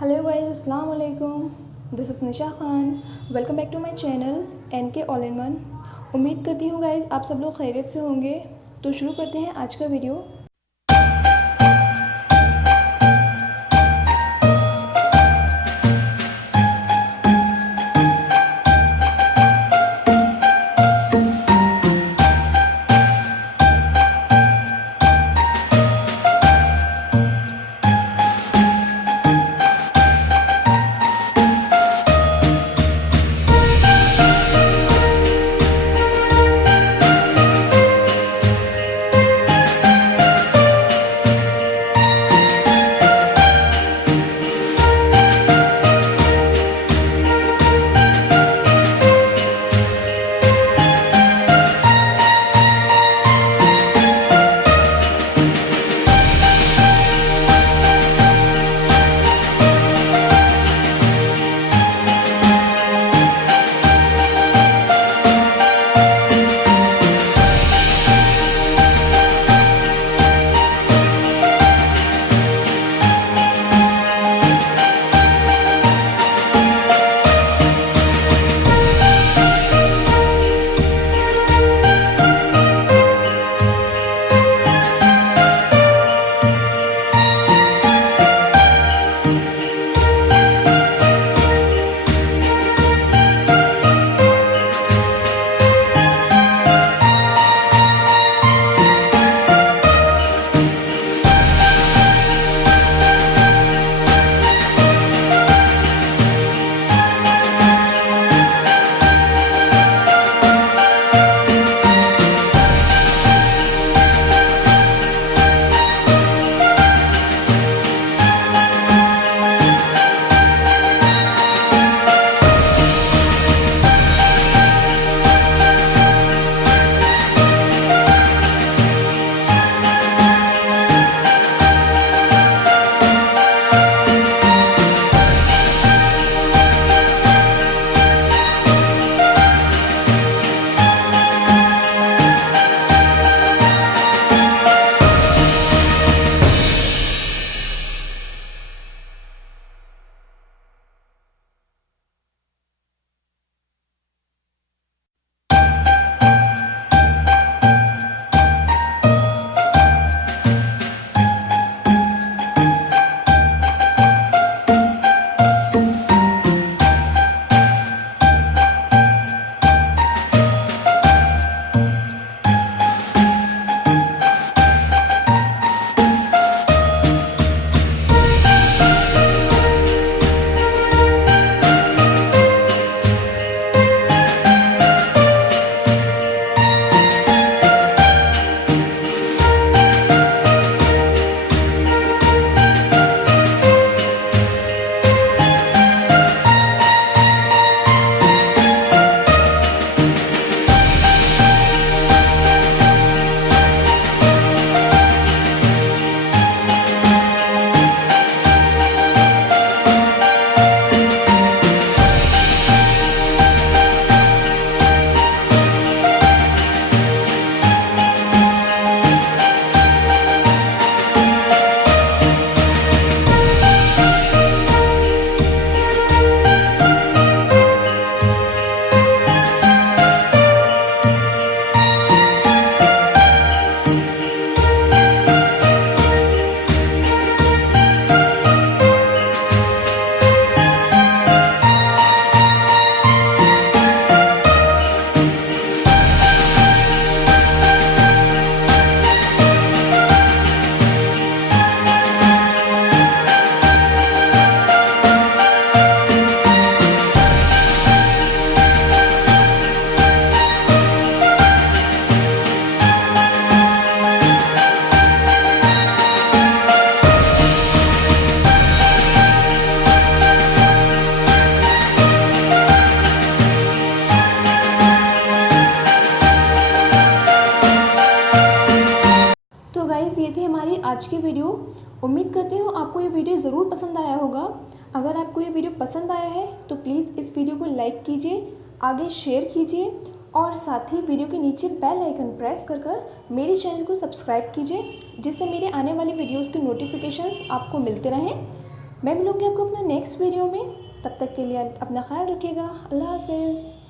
Hello guys, अस्सलाम वालेकुम। This is Nisha Khan. Welcome back to my channel NK all in one. उम्मीद करती हूँ गाइस आप सब लोग खैरियत से होंगे। तो शुरू करते हैं आज का वीडियो। तो गाइस ये थी हमारी आज की वीडियो। उम्मीद करती हूँ आपको ये वीडियो ज़रूर पसंद आया होगा। अगर आपको ये वीडियो पसंद आया है तो प्लीज़ इस वीडियो को लाइक कीजिए, आगे शेयर कीजिए और साथ ही वीडियो के नीचे बेल आइकन प्रेस कर मेरे चैनल को सब्सक्राइब कीजिए, जिससे मेरे आने वाली वीडियोज़ के नोटिफिकेशंस आपको मिलते रहें। मैं मिलूँगी आपको अपना नेक्स्ट वीडियो में। तब तक के लिए अपना ख्याल रखिएगा। अल्लाह हाफिज़।